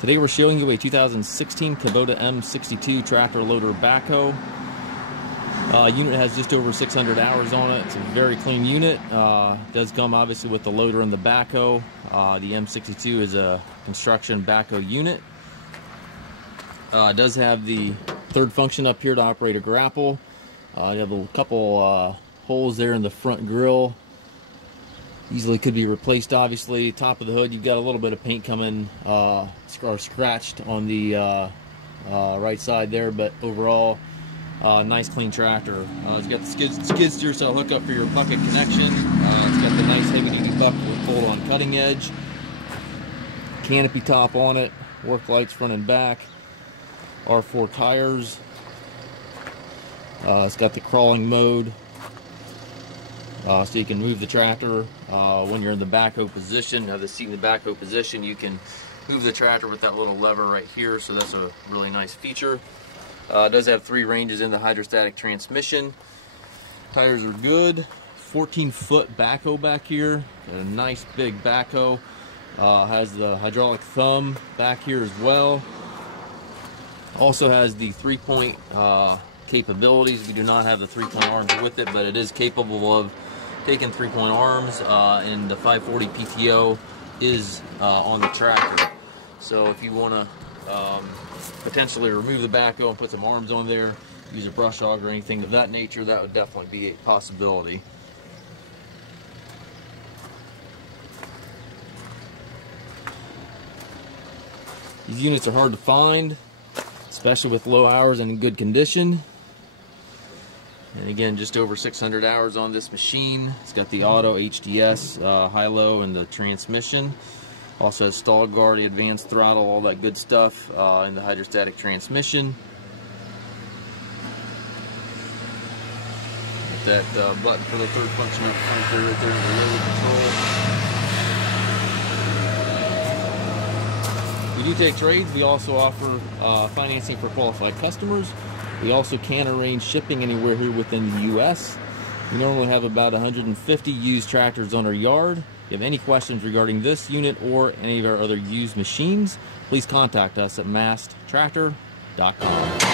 Today we're showing you a 2016 Kubota M62 tractor loader backhoe. Unit has just over 600 hours on it. It's a very clean unit. Does come obviously with the loader and the backhoe. The M62 is a construction backhoe unit. It does have the third function up here to operate a grapple. You have a couple holes there in the front grille. Easily could be replaced, obviously. Top of the hood, you've got a little bit of paint coming or scratched on the right side there, but overall, nice clean tractor. It's got the skid steer cell hookup for your bucket connection. It's got the nice heavy-duty bucket with fold-on cutting edge. Canopy top on it. Work lights front and back. R4 tires. It's got the crawling mode. So you can move the tractor when you're in the backhoe position. Have the seat in the backhoe position. You can move the tractor with that little lever right here, so that's a really nice feature. It does have 3 ranges in the hydrostatic transmission. Tires are good. 14-foot backhoe back here. Got a nice big backhoe. Has the hydraulic thumb back here as well. Also has the 3-point capabilities. We do not have the 3-point arms with it, but it is capable of taking 3-point arms, and the 540 PTO is on the tractor. So if you want to potentially remove the backhoe and put some arms on there, use a brush hog or anything of that nature, that would definitely be a possibility. These units are hard to find, especially with low hours and in good condition. And again, just over 600 hours on this machine. It's got the auto HDS high-low and the transmission. Also has stall guard, the advanced throttle, all that good stuff in the hydrostatic transmission. That button for the third function up front there, right there in the load control. We do take trades. We also offer financing for qualified customers. We also can arrange shipping anywhere here within the U.S. We normally have about 150 used tractors on our yard. If you have any questions regarding this unit or any of our other used machines, please contact us at masttractor.com.